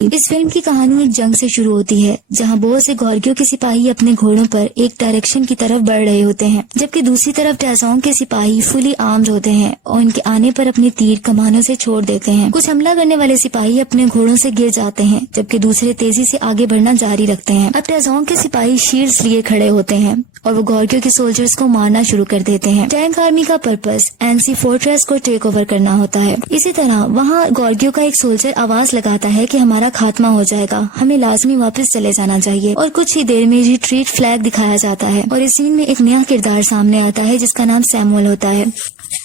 اس film کی کہانی ایک جنگ سے شروع ہوتی ہے جہاں بہت سے گورگیوں کے سپاہی اپنے گھوڑوں پر ایک ڈائریکشن کی طرف بڑھ رہے ہوتے ہیں، جبکہ دوسری طرف ٹیزونگ کے سپاہی فلی آرمڈ ہوتے ہیں اور ان کے آنے پر اپنے تیر کمانوں سے چھوڑ دیتے ہیں۔ کچھ حملہ کرنے والے سپاہی اپنے گھوڑوں سے گر جاتے ہیں جبکہ دوسرے تیزی سے آگے بڑھنا جاری رکھتے ہیں۔ اب ٹیزونگ کے سپاہی شیلڈز لیے کھڑے ہوتے ہیں اور وہ گورگیوں کے سولجرز کو مارنا شروع کر دیتے ہیں۔ ٹینک آرمی کا پرپس اینسی فورٹریس کو ٹیک اوور کرنا ہوتا ہے۔ اسی طرح وہاں گورگیوں کا ایک سولجر آواز لگاتا ہے کہ ہمارا خاتمہ ہو جائے گا، ہمیں لازمی واپس چلے جانا چاہیے، اور کچھ ہی دیر میں ریٹریٹ فلیگ دکھایا جاتا ہے اور اس سین میں ایک نیا کردار سامنے آتا ہے جس کا نام سیموئل ہوتا ہے۔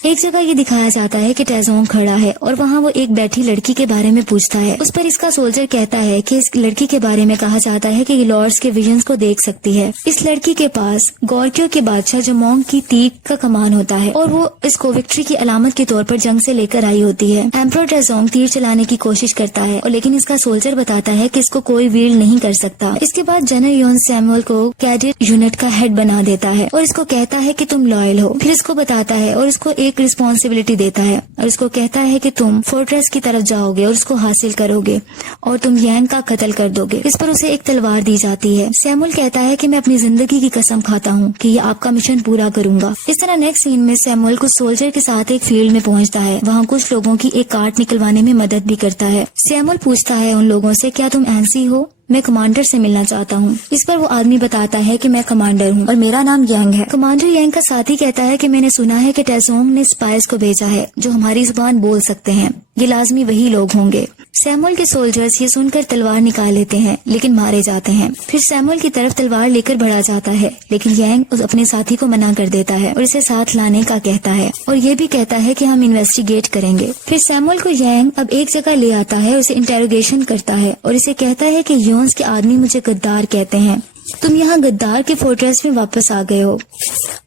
ایک جگہ یہ دکھایا جاتا ہے کہ ٹیزونگ کھڑا ہے اور وہاں وہ ایک بیٹھی لڑکی کے بارے میں پوچھتا ہے۔ اس پر اس کا سولجر کہتا ہے کہ اس لڑکی کے بارے میں کہا جاتا ہے کہ یہ لارڈز کے ویژنز کو دیکھ سکتی ہے۔ اس لڑکی کے پاس گورکیوں کے بادشاہ جمونگ کی تیر کا کمان ہوتا ہے اور وہ اس کو وکٹری کی علامت کے طور پر جنگ سے لے کر آئی ہوتی ہے۔ ایمپرر ٹیزونگ تیر چلانے کی کوشش کرتا ہے اور لیکن اس کا سولجر بتاتا ہے کہ اس کو کوئی ویلڈ نہیں کر سکتا۔ اس کے بعد جنرل یون سیموئل کو کیڈٹ یونٹ کا ہیڈ بنا دیتا ہے اور اس کو کہتا ہے کہ تم لائل ہو۔ پھر اس کو بتاتا ہے اور اس کو ایک رسپانسبلٹی دیتا ہے اور اس کو کہتا ہے کہ تم فورٹریس کی طرف جاؤ گے اور اس کو حاصل کرو گے اور تم یینگ کا قتل کر دو گے۔ اس پر اسے ایک تلوار دی جاتی ہے۔ سیموئل کہتا ہے کہ میں اپنی زندگی کی قسم کھاتا ہوں کہ یہ آپ کا مشن پورا کروں گا۔ اس طرح نیکسٹ سین میں سیموئل کچھ سولجر کے ساتھ ایک فیلڈ میں پہنچتا ہے، وہاں کچھ لوگوں کی ایک کارٹ نکلوانے میں مدد بھی کرتا ہے۔ سیموئل پوچھتا ہے ان لوگوں سے کیا تم اینسی ہو؟ میں کمانڈر سے ملنا چاہتا ہوں۔ اس پر وہ آدمی بتاتا ہے کہ میں کمانڈر ہوں اور میرا نام یینگ ہے۔ کمانڈر یینگ کا ساتھی کہتا ہے کہ میں نے سنا ہے کہ ٹیزونگ نے اسپائز کو بھیجا ہے جو ہماری زبان بول سکتے ہیں، یہ لازمی وہی لوگ ہوں گے۔ سیموئل کے سولجرز یہ سن کر تلوار نکال لیتے ہیں لیکن مارے جاتے ہیں۔ پھر سیموئل کی طرف تلوار لے کر بڑھا جاتا ہے لیکن یینگ اپنے ساتھی کو منع کر دیتا ہے اور اسے ساتھ لانے کا کہتا ہے اور یہ بھی کہتا ہے کہ ہم انویسٹیگیٹ کریں گے۔ پھر سیموئل کو یینگ اب ایک جگہ لے آتا ہے، اسے انٹروگیشن کرتا ہے اور اسے کہتا ہے کہ یونز کے آدمی مجھے غدار کہتے ہیں، تم یہاں غدار کے فورٹریس میں واپس آ گئے ہو۔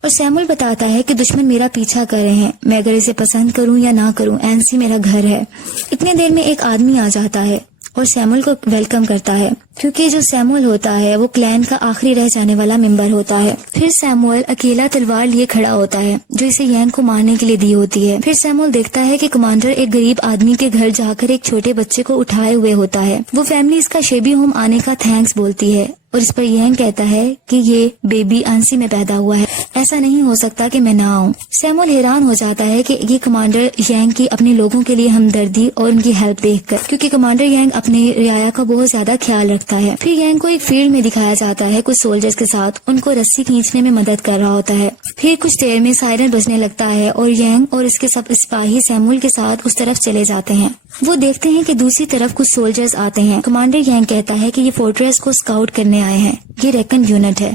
اور سیموئل بتاتا ہے کہ دشمن میرا پیچھا کر رہے ہیں، میں اگر اسے پسند کروں یا نہ کروں، اینسی میرا گھر ہے۔ اتنے دیر میں ایک آدمی آ جاتا ہے اور سیموئل کو ویلکم کرتا ہے کیونکہ جو سیموئل ہوتا ہے وہ کلین کا آخری رہ جانے والا ممبر ہوتا ہے۔ پھر سیموئل اکیلا تلوار لیے کھڑا ہوتا ہے جو اسے یینگ کو مارنے کے لیے دی ہوتی ہے۔ پھر سیموئل دیکھتا ہے کہ کمانڈر ایک غریب آدمی کے گھر جا کر ایک چھوٹے بچے کو اٹھائے ہوئے ہوتا ہے۔ وہ فیملی اس کا شیبی ہوم آنے کا تھینکس بولتی ہے اور اس پر یینگ کہتا ہے کہ یہ بیبی آنسی میں پیدا ہوا ہے، ایسا نہیں ہو سکتا کہ میں نہ آؤں۔ سیموئل حیران ہو جاتا ہے کہ یہ کمانڈر یینگ کی اپنے لوگوں کے لیے ہمدردی اور ان کی ہیلپ دیکھ کر، کیونکہ کمانڈر یینگ اپنے رعایا کا بہت زیادہ خیال رکھتا ہے۔ پھر یینگ کو ایک فیلڈ میں دکھایا جاتا ہے کچھ سولجرز کے ساتھ ان کو رسی کھینچنے میں مدد کر رہا ہوتا ہے۔ پھر کچھ دیر میں سائرن بجنے لگتا ہے اور یینگ اور اس کے سب سپاہی سیموئل کے ساتھ اس طرف چلے جاتے ہیں۔ وہ دیکھتے ہیں کہ دوسری طرف کچھ سولجرز آتے ہیں۔ کمانڈر یینگ کہتا ہے کہ یہ فورٹریس کو اسکاؤٹ کرنے آئے ہیں، یہ ریکن یونٹ ہے،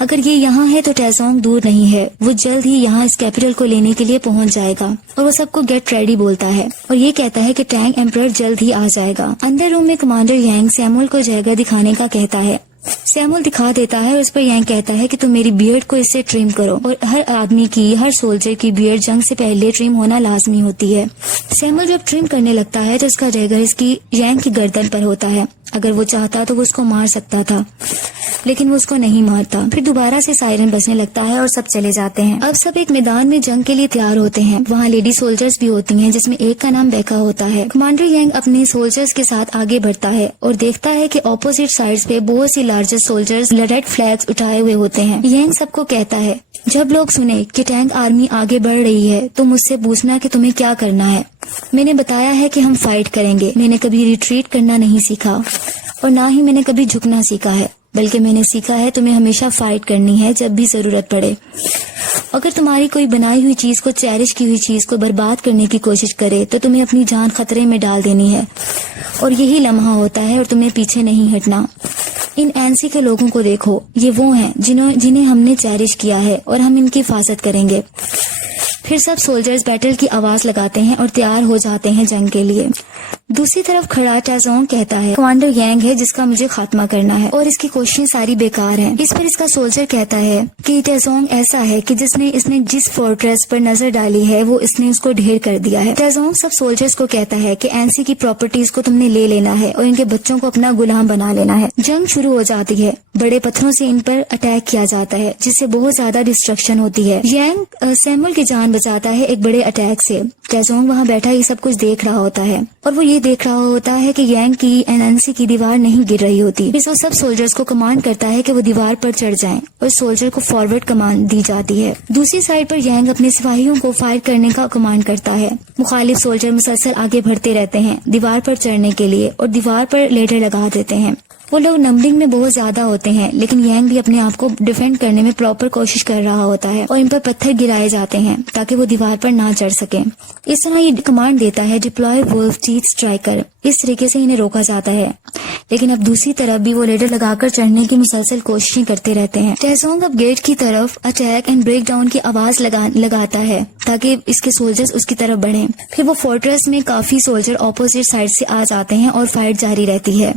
اگر یہ یہاں ہے تو ٹیزونگ دور نہیں ہے، وہ جلد ہی یہاں اس کیپٹل کو لینے کے لیے پہنچ جائے گا۔ اور وہ سب کو گیٹ ریڈی بولتا ہے اور یہ کہتا ہے کہ ٹینک ایمپرر جلد ہی آ جائے گا۔ اندر روم میں کمانڈر یینگ سیموئل کو جگہ دکھانے کا کہتا ہے۔ سیموئل دکھا دیتا ہے اور اس پر یینگ کہتا ہے کہ تم میری بیئرڈ کو اس سے ٹرم کرو، اور ہر آدمی کی، ہر سولجر کی بیئرڈ جنگ سے پہلے ٹرم ہونا لازمی ہوتی ہے۔ سیموئل جب ٹرم کرنے لگتا ہے تو اس کا ڈیگر اس کی یینگ کی گردن پر ہوتا ہے۔ اگر وہ چاہتا تو وہ اس کو مار سکتا تھا لیکن وہ اس کو نہیں مارتا۔ پھر دوبارہ سے سائرن بجنے لگتا ہے اور سب چلے جاتے ہیں۔ اب سب ایک میدان میں جنگ کے لیے تیار ہوتے ہیں، وہاں لیڈی سولجرز بھی ہوتی ہیں جس میں ایک کا نام بیکا ہوتا ہے۔ کمانڈر یینگ اپنے سولجرز کے ساتھ آگے بڑھتا ہے اور دیکھتا ہے کہ اپوزٹ سائڈز پہ بہت سی لارجسٹ سولجرز ریڈ فلیگز اٹھائے ہوئے ہوتے ہیں۔ یینگ سب کو کہتا ہے جب لوگ سنیں کہ ٹینک آرمی آگے بڑھ رہی ہے تو مجھ سے پوچھنا کہ تمہیں کیا کرنا ہے۔ میں نے بتایا ہے کہ ہم فائٹ کریں گے، میں نے کبھی ریٹریٹ کرنا نہیں سیکھا اور نہ ہی میں نے کبھی جھکنا سیکھا ہے، بلکہ میں نے سیکھا ہے تمہیں ہمیشہ فائٹ کرنی ہے جب بھی ضرورت پڑے۔ اگر تمہاری کوئی بنائی ہوئی چیز کو، چیرش کی ہوئی چیز کو برباد کرنے کی کوشش کرے تو تمہیں اپنی جان خطرے میں ڈال دینی ہے، اور یہی لمحہ ہوتا ہے اور تمہیں پیچھے نہیں ہٹنا۔ ان اینسی کے لوگوں کو دیکھو، یہ وہ ہیں جنہیں ہم نے چیرش کیا ہے اور ہم ان کی حفاظت کریں گے۔ پھر سب سولجرز بیٹل کی آواز لگاتے ہیں اور تیار ہو جاتے ہیں جنگ کے لیے۔ دوسری طرف کھڑا ٹیزونگ کہتا ہے کمانڈر یینگ ہے جس کا مجھے خاتمہ کرنا ہے اور اس کی کوششیں ساری بیکار ہیں۔ اس پر اس کا سولجر کہتا ہے کہ ٹیزونگ ایسا ہے کہ اس نے جس فورٹریس پر نظر ڈالی ہے وہ اس نے اس کو ڈھیر کر دیا ہے۔ ٹیزونگ سب سولجرز کو کہتا ہے کہ اینسی کی پراپرٹیز کو تم نے لے لینا ہے اور ان کے بچوں کو اپنا غلام بنا لینا ہے۔ جنگ شروع ہو جاتی ہے، بڑے پتھروں سے ان پر اٹیک کیا جاتا ہے جس سے بہت زیادہ ڈسٹرکشن ہوتی ہے۔ یینگ سیموئل کی جان بچاتا ہے ایک بڑے اٹیک سے۔ ٹیزونگ وہاں بیٹھا یہ سب کچھ دیکھ رہا ہوتا ہے اور وہ یہ دیکھ رہا ہوتا ہے کہ یانگ کی NNC کی دیوار نہیں گر رہی ہوتی۔ پھر وہ سب سولجرز کو کمانڈ کرتا ہے کہ وہ دیوار پر چڑھ جائیں اور سولجر کو فارورڈ کمانڈ دی جاتی ہے۔ دوسری سائڈ پر یانگ اپنے سپاہیوں کو فائر کرنے کا کمانڈ کرتا ہے۔ مخالف سولجر مسلسل آگے بڑھتے رہتے ہیں دیوار پر چڑھنے کے لیے اور دیوار پر لیڈر لگا دیتے ہیں۔ وہ لوگ نمبرنگ میں بہت زیادہ ہوتے ہیں لیکن یانگ بھی اپنے آپ کو ڈیفینڈ کرنے میں پراپر کوشش کر رہا ہوتا ہے اور ان پر پتھر گرائے جاتے ہیں تاکہ وہ دیوار پر نہ چڑھ سکیں۔ اس طرح یہ کمانڈ دیتا ہے ڈپلوائے وولف ٹیتھ اسٹرائکر۔ اس طریقے سے انہیں روکا جاتا ہے، لیکن اب دوسری طرف بھی وہ لیڈر لگا کر چڑھنے کی مسلسل کوششیں کرتے رہتے ہیں۔ ٹیزونگ اب گیٹ کی طرف اٹیک اینڈ بریک ڈاؤن کی آواز لگاتا ہے تاکہ اس کے سولجرز اس کی طرف بڑھیں۔ پھر وہ فورٹریس میں کافی سولجر اپوزٹ سائڈ سے آ جاتے ہیں اور فائٹ جاری رہتی ہے۔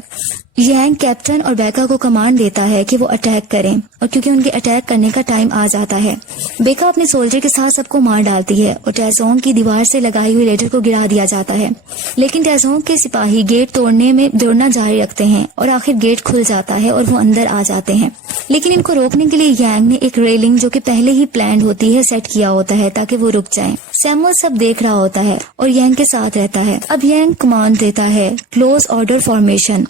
یانگ کیپٹن اور بیکا کو کمانڈ دیتا ہے کہ وہ اٹیک کریں اور کیونکہ ان کے اٹیک کرنے کا ٹائم آ جاتا ہے، بیکا اپنے سولجر کے ساتھ سب کو مار ڈالتی ہے اور ٹیزونگ کی دیوار سے لگائی ہوئی لیڈر کو گرا دیا جاتا ہے۔ لیکن ٹیزونگ کے سپاہی گیٹ توڑنے میں دوڑنا جاری رکھتے ہیں اور آخر گیٹ کھل جاتا ہے اور وہ اندر آ جاتے ہیں۔ لیکن ان کو روکنے کے لیے یانگ نے ایک ریلنگ جو کہ پہلے ہی پلانڈ ہوتی ہے سیٹ کیا ہوتا ہے تاکہ وہ رک جائیں۔ سیمول سب دیکھ رہا ہوتا ہے اور یانگ کے ساتھ رہتا ہے۔ اب یانگ کمانڈ دیتا ہے کلوز آرڈر فارمیشن۔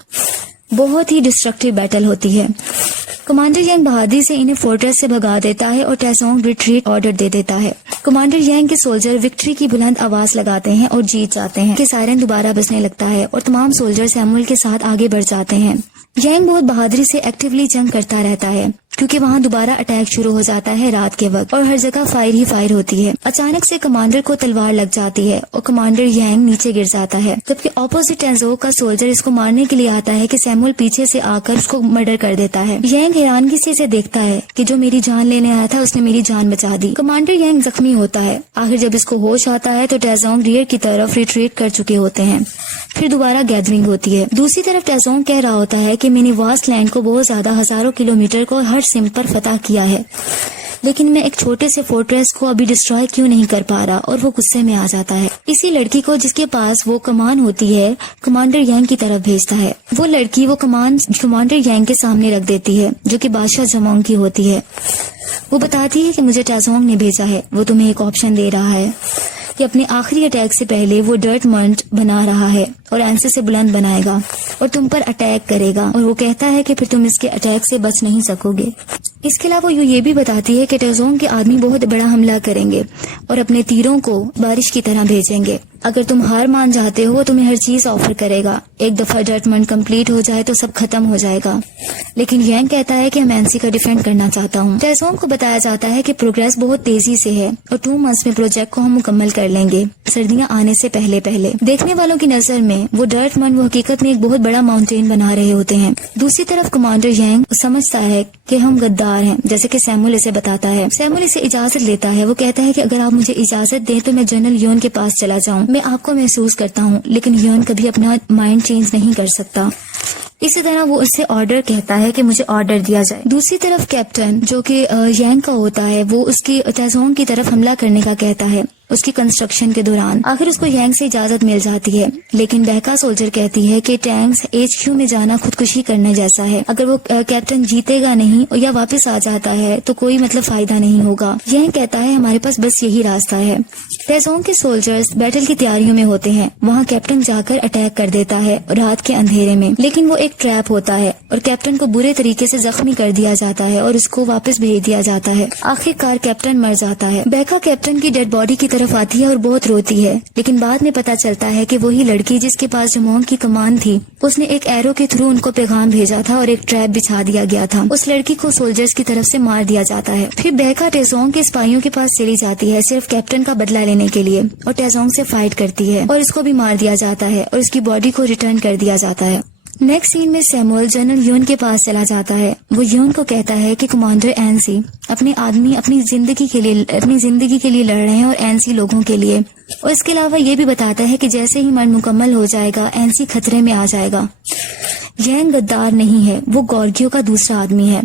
بہت ہی ڈسٹرکٹیو بیٹل ہوتی ہے۔ کمانڈر یانگ بہادری سے انہیں فورٹریس سے بھگا دیتا ہے اور ٹیزونگ ریٹریٹ آرڈر دے دیتا ہے۔ کمانڈر یانگ کے سولجر وکٹری کی بلند آواز لگاتے ہیں اور جیت جاتے ہیں کہ سائرن دوبارہ بجنے لگتا ہے اور تمام سولجر سیمول کے ساتھ آگے بڑھ جاتے ہیں۔ یانگ بہت بہادری سے ایکٹیولی جنگ کرتا رہتا ہے کیونکہ وہاں دوبارہ اٹیک شروع ہو جاتا ہے رات کے وقت اور ہر جگہ فائر ہی فائر ہوتی ہے۔ اچانک سے کمانڈر کو تلوار لگ جاتی ہے اور کمانڈر یانگ نیچے گر جاتا ہے، جبکہ اپوزٹ ٹینزو کا سولجر اس کو مارنے کے لیے آتا ہے کہ سیمول پیچھے سے آ کر اس کو مرڈر کر دیتا ہے۔ یانگ حیرانگی سے اسے دیکھتا ہے کہ جو میری جان لینے آیا تھا اس نے میری جان بچا دی۔ کمانڈر یانگ زخمی ہوتا ہے۔ آخر جب اس کو ہوش آتا ہے تو ٹیزونگ ریئر کی طرف ریٹریٹ کر چکے ہوتے ہیں۔ پھر دوبارہ گیدرنگ ہوتی ہے۔ دوسری طرف ٹیزونگ کہہ رہا ہوتا ہے کہ میں نے واسٹ لینڈ کو بہت زیادہ ہزاروں کلومیٹر کو ہر سمت پر فتح کیا ہے، لیکن میں ایک چھوٹے سے فورٹریس کو ابھی ڈسٹروائے کیوں نہیں کر پا رہا، اور وہ غصے میں آ جاتا ہے۔ اسی لڑکی کو جس کے پاس وہ کمان ہوتی ہے کمانڈر یانگ کی طرف بھیجتا ہے۔ وہ لڑکی وہ کمان کمانڈر یانگ کے سامنے رکھ دیتی ہے جو کہ بادشاہ جمونگ کی ہوتی ہے۔ وہ بتاتی ہے کہ مجھے ٹیزونگ نے بھیجا ہے، وہ تمہیں ایک آپشن دے رہا ہے کہ اپنے آخری اٹیک سے پہلے وہ ڈرٹ منٹ بنا رہا ہے اور اینسے سے بلند بنائے گا اور تم پر اٹیک کرے گا، اور وہ کہتا ہے کہ پھر تم اس کے اٹیک سے بچ نہیں سکو گے۔ اس کے علاوہ وہ یہ بھی بتاتی ہے کہ ٹیزونگ کے آدمی بہت بڑا حملہ کریں گے اور اپنے تیروں کو بارش کی طرح بھیجیں گے۔ اگر تم ہار مان جاتے ہو تمہیں ہر چیز آفر کرے گا، ایک دفعہ ڈرٹ منٹ کمپلیٹ ہو جائے تو سب ختم ہو جائے گا۔ لیکن یانگ کہتا ہے کہ میں اینسی کا ڈیفینڈ کرنا چاہتا ہوں۔ ٹیزونگ کو بتایا جاتا ہے کہ پروگریس بہت تیزی سے ہے اور 2 منتھس میں پروجیکٹ کو ہم مکمل کر لیں گے، سردیاں آنے سے پہلے پہلے۔ دیکھنے والوں کی نظر میں وہ ڈرٹ منٹ وہ حقیقت میں ایک بہت بڑا ماؤنٹین بنا رہے ہوتے ہیں۔ دوسری طرف کمانڈر یانگ سمجھتا ہے کہ ہم غدار ہیں، جیسے کہ سیمول اسے بتاتا ہے۔ سیمول اسے اجازت لیتا ہے، وہ کہتا ہے کہ اگر آپ مجھے اجازت دیں تو میں جنرل یون کے پاس چلا جاؤں، میں آپ کو محسوس کرتا ہوں، لیکن یون کبھی اپنا مائنڈ چینج نہیں کر سکتا۔ اسی طرح وہ اس سے آرڈر کہتا ہے کہ مجھے آرڈر دیا جائے۔ دوسری طرف کیپٹن جو کہ یانگ کا ہوتا ہے وہ اس کی ٹیزونگ کی طرف حملہ کرنے کا کہتا ہے اس کی کنسٹرکشن کے دوران۔ آخر اس کو یانگ سے اجازت مل جاتی ہے، لیکن بہکا سولجر کہتی ہے کہ ٹینکس HQ میں جانا خودکشی کرنے جیسا ہے، اگر وہ کیپٹن جیتے گا نہیں یا واپس آ جاتا ہے تو کوئی فائدہ نہیں ہوگا۔ یانگ کہتا ہے ہمارے پاس بس یہی راستہ ہے۔ ٹیزونگ کے سولجرز بیٹل کی تیاریوں میں ہوتے ہیں، وہاں کیپٹن جا کر اٹیک کر دیتا ہے رات کے اندھیرے میں، لیکن وہ ایک ٹریپ ہوتا ہے اور کیپٹن کو برے طریقے سے زخمی کر دیا جاتا ہے اور اس کو واپس بھیج دیا جاتا ہے۔ آخر کار کیپٹن مر جاتا ہے۔ بہکا کیپٹن کی ڈیڈ باڈی کی طرف آتی ہے اور بہت روتی ہے، لیکن بعد میں پتا چلتا ہے کہ وہی لڑکی جس کے پاس جمونگ کی کمان تھی، اس نے ایک ایرو کے تھرو ان کو پیغام بھیجا تھا اور ایک ٹریپ بچھا دیا گیا تھا۔ اس لڑکی کو سولجرز کی طرف سے مار دیا جاتا ہے۔ پھر بہکا ٹیزونگ کے سپاہیوں کے پاس چلی جاتی ہے صرف کیپٹن کا بدلہ لینے کے لیے، اور ٹیزونگ سے فائٹ کرتی ہے اور اس کو بھی مار دیا جاتا ہے اور اس کی باڈی کو ریٹرن کر دیا جاتا ہے۔ نیکسٹ سین میں سیمول جنرل یون کے پاس چلا جاتا ہے۔ وہ یون کو کہتا ہے کہ کمانڈر اینسی اپنے آدمی اپنی زندگی کے لیے لڑ رہے ہیں اور اینسی لوگوں کے لیے، اور اس کے علاوہ یہ بھی بتاتا ہے کہ جیسے ہی مرن مکمل ہو جائے گا اینسی خطرے میں آ جائے گا۔ یانگ غدار نہیں ہے، وہ گورگیو کا دوسرا آدمی ہے۔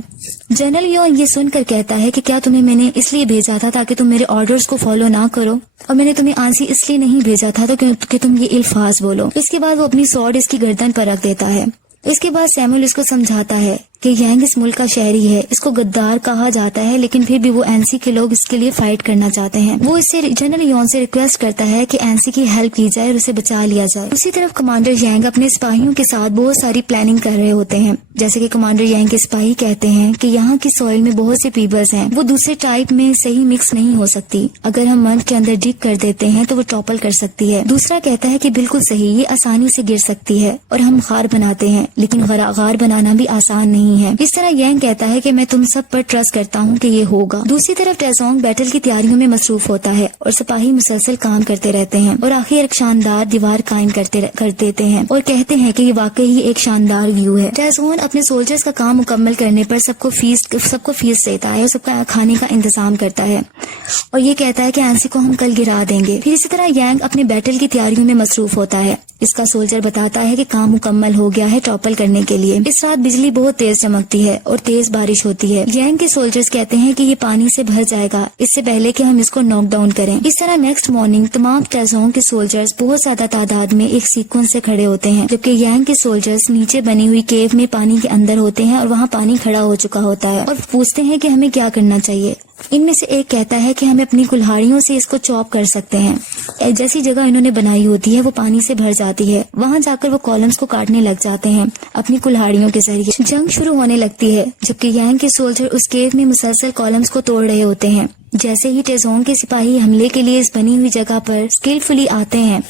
جنرل یون یہ سن کر کہتا ہے کہ کیا تمہیں میں نے اس لیے بھیجا تھا تاکہ تم میرے آرڈرز کو فالو نہ کرو، اور میں نے تمہیں آنسی اس لیے نہیں بھیجا تھا کہ تم یہ الفاظ بولو۔ اس کے بعد وہ اپنی سورڈ اس کی گردن پر رکھ دیتا ہے۔ اس کے بعد سیمول اس کو سمجھاتا ہے کہ یانگ اس ملک کا شہری ہے، اس کو غدار کہا جاتا ہے، لیکن پھر بھی وہ اینسی کے لوگ اس کے لیے فائٹ کرنا چاہتے ہیں۔ وہ اس سے جنرل یون سے ریکویسٹ کرتا ہے کہ اینسی کی ہیلپ کی جائے اور اسے بچا لیا جائے۔ اسی طرف کمانڈر یانگ اپنے سپاہیوں کے ساتھ بہت ساری پلاننگ کر رہے ہوتے ہیں، جیسے کہ کمانڈر یانگ کے سپاہی کہتے ہیں کہ یہاں کی سوئل میں بہت سے پیپلز ہیں، وہ دوسرے ٹائپ میں صحیح مکس نہیں ہو سکتی، اگر ہم مڈ کے اندر ڈگ کر دیتے ہیں تو وہ ٹاپل کر سکتی ہے۔ دوسرا کہتا ہے کہ بالکل صحیح، یہ آسانی سے گر سکتی ہے اور ہم غار بناتے ہیں، لیکن غار بنانا بھی آسان نہیں ہے۔ اس طرح یانگ کہتا ہے کہ میں تم سب پر ٹرسٹ کرتا ہوں کہ یہ ہوگا۔ دوسری طرف ٹیزونگ بیٹل کی تیاریوں میں مصروف ہوتا ہے اور سپاہی مسلسل کام کرتے رہتے ہیں اور آخر ایک شاندار دیوار قائم کر دیتے ہیں اور کہتے ہیں کہ یہ واقعی ایک شاندار ویو ہے۔ ٹیزون اپنے سولجرز کا کام مکمل کرنے پر سب کو فیس دیتا ہے اور سب کا کھانے کا انتظام کرتا ہے اور یہ کہتا ہے کہ اینسی کو ہم کل گرا دیں گے۔ پھر اسی طرح یانگ اپنے بیٹل کی تیاریوں میں مصروف ہوتا ہے۔ اس کا سولجر بتاتا ہے کہ کام مکمل ہو گیا ہے ٹاپل کرنے کے لیے۔ اس رات بجلی بہت تیز چمکتی ہے اور تیز بارش ہوتی ہے۔ یانگ کے سولجرز کہتے ہیں کہ یہ پانی سے بھر جائے گا اس سے پہلے کہ ہم اس کو ناک ڈاؤن کریں۔ اس طرح نیکسٹ مارننگ تمام ٹیزونگ کے سولجرز بہت زیادہ تعداد میں ایک سیکوینس سے کھڑے ہوتے ہیں، جبکہ یانگ کے سولجرز نیچے بنی ہوئی کیو میں پانی کے اندر ہوتے ہیں اور وہاں پانی کھڑا ہو چکا ہوتا ہے اور پوچھتے ہیں کہ ہمیں کیا کرنا چاہیے۔ ان میں سے ایک کہتا ہے کہ ہم اپنی کلہاڑیوں سے اس کو چاپ کر سکتے ہیں۔ جیسی جگہ انہوں نے بنائی ہوتی ہے وہ پانی سے بھر جاتی ہے، وہاں جا کر وہ کالمز کو کاٹنے لگ جاتے ہیں اپنی کلہاڑیوں کے ذریعے۔ جنگ شروع ہونے لگتی ہے، جبکہ یانگ کے سولجر اس کیو میں مسلسل کالمز کو توڑ رہے ہوتے ہیں۔ جیسے ہی ٹیزونگ کے سپاہی حملے کے لیے اس بنی ہوئی جگہ پر اسکلفلی آتے ہیں،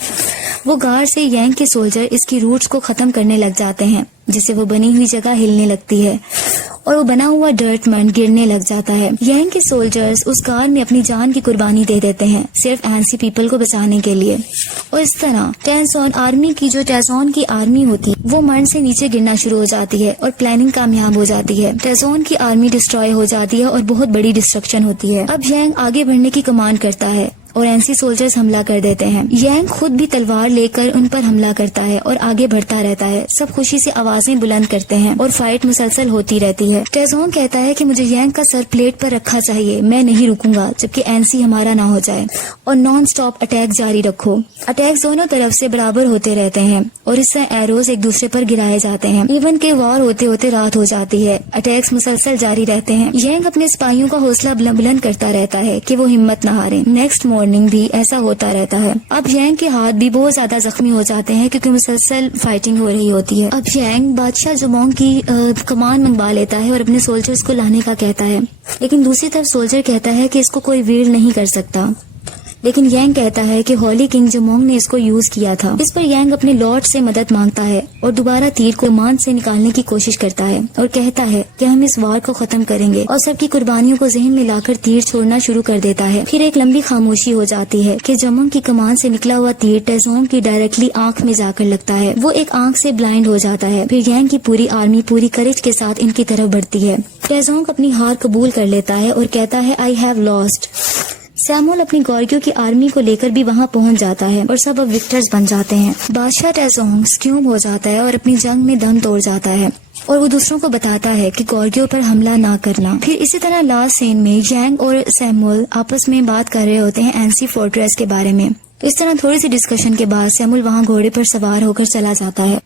وہ غار سے یانگ کے سولجر اس کی روٹس کو ختم کرنے لگ جاتے ہیں، جس سے وہ بنی ہوئی جگہ ہلنے لگتی ہے اور وہ بنا ہوا ڈرٹ مڈ گرنے لگ جاتا ہے۔ یانگ کے سولجرز اس غار میں اپنی جان کی قربانی دے دیتے ہیں صرف اینسی پیپل کو بچانے کے لیے، اور اس طرح ٹیزون کی آرمی ہوتی ہے وہ مڈ سے نیچے گرنا شروع ہو جاتی ہے اور پلاننگ کامیاب ہو جاتی ہے۔ ٹیزون کی آرمی ڈسٹروائے ہو جاتی ہے اور بہت بڑی ڈسٹرکشن ہوتی ہے۔ اب یانگ آگے بڑھنے کی کمانڈ کرتا ہے اور اینسی سولجرز حملہ کر دیتے ہیں۔ یانگ خود بھی تلوار لے کر ان پر حملہ کرتا ہے اور آگے بڑھتا رہتا ہے۔ سب خوشی سے آوازیں بلند کرتے ہیں اور فائٹ مسلسل ہوتی رہتی ہے۔ ٹیزونگ کہتا ہے کہ مجھے یانگ کا سر پلیٹ پر رکھا چاہیے، میں نہیں رکوں گا جبکہ اینسی ہمارا نہ ہو جائے، اور نان سٹاپ اٹیک جاری رکھو۔ اٹیکس دونوں طرف سے برابر ہوتے رہتے ہیں اور اس سے ایروز ایک دوسرے پر گرائے جاتے ہیں۔ ایون کے وار ہوتے ہوتے رات ہو جاتی ہے، اٹیکس مسلسل جاری رہتے ہیں۔ یانگ اپنے سپاہیوں کا حوصلہ بلند کرتا رہتا ہے کہ وہ ہمت نہ ہاریں۔ نیکسٹ مارننگ بھی ایسا ہوتا رہتا ہے۔ اب یانگ کے ہاتھ بھی بہت زیادہ زخمی ہو جاتے ہیں کیونکہ مسلسل فائٹنگ ہو رہی ہوتی ہے۔ اب یانگ بادشاہ جمونگ کی کمان منگوا لیتا ہے اور اپنے سولجرز کو لانے کا کہتا ہے، لیکن دوسری طرف سولجر کہتا ہے کہ اس کو کوئی ویلڈ نہیں کر سکتا، لیکن یانگ کہتا ہے کہ ہولی کنگ جمونگ نے اس کو یوز کیا تھا۔ اس پر یانگ اپنے لارڈ سے مدد مانگتا ہے اور دوبارہ تیر کو کمان سے نکالنے کی کوشش کرتا ہے اور کہتا ہے کہ ہم اس وار کو ختم کریں گے، اور سب کی قربانیوں کو ذہن میں لا کر تیر چھوڑنا شروع کر دیتا ہے۔ پھر ایک لمبی خاموشی ہو جاتی ہے کہ جمونگ کی کمان سے نکلا ہوا تیر ٹیزونگ کی ڈائریکٹلی آنکھ میں جا کر لگتا ہے، وہ ایک آنکھ سے بلائنڈ ہو جاتا ہے۔ پھر یانگ کی پوری آرمی پوری کریج کے ساتھ ان کی طرف بڑھتی ہے۔ ٹیزونگ اپنی ہار قبول کر لیتا ہے اور کہتا ہے آئی ہیو لاسٹ۔ سیمول اپنی گورگیو کی آرمی کو لے کر بھی وہاں پہنچ جاتا ہے اور سب اب وکٹرز بن جاتے ہیں۔ بادشاہ ٹیزونگ سکیوم ہو جاتا ہے اور اپنی جنگ میں دم توڑ جاتا ہے اور وہ دوسروں کو بتاتا ہے کہ گورگیو پر حملہ نہ کرنا۔ پھر اسی طرح لاسٹ سین میں یانگ اور سیمول آپس میں بات کر رہے ہوتے ہیں اینسی فورٹریس کے بارے میں۔ اس طرح تھوڑی سی ڈسکشن کے بعد سیمول وہاں گھوڑے پر سوار ہو کر چلا جاتا ہے۔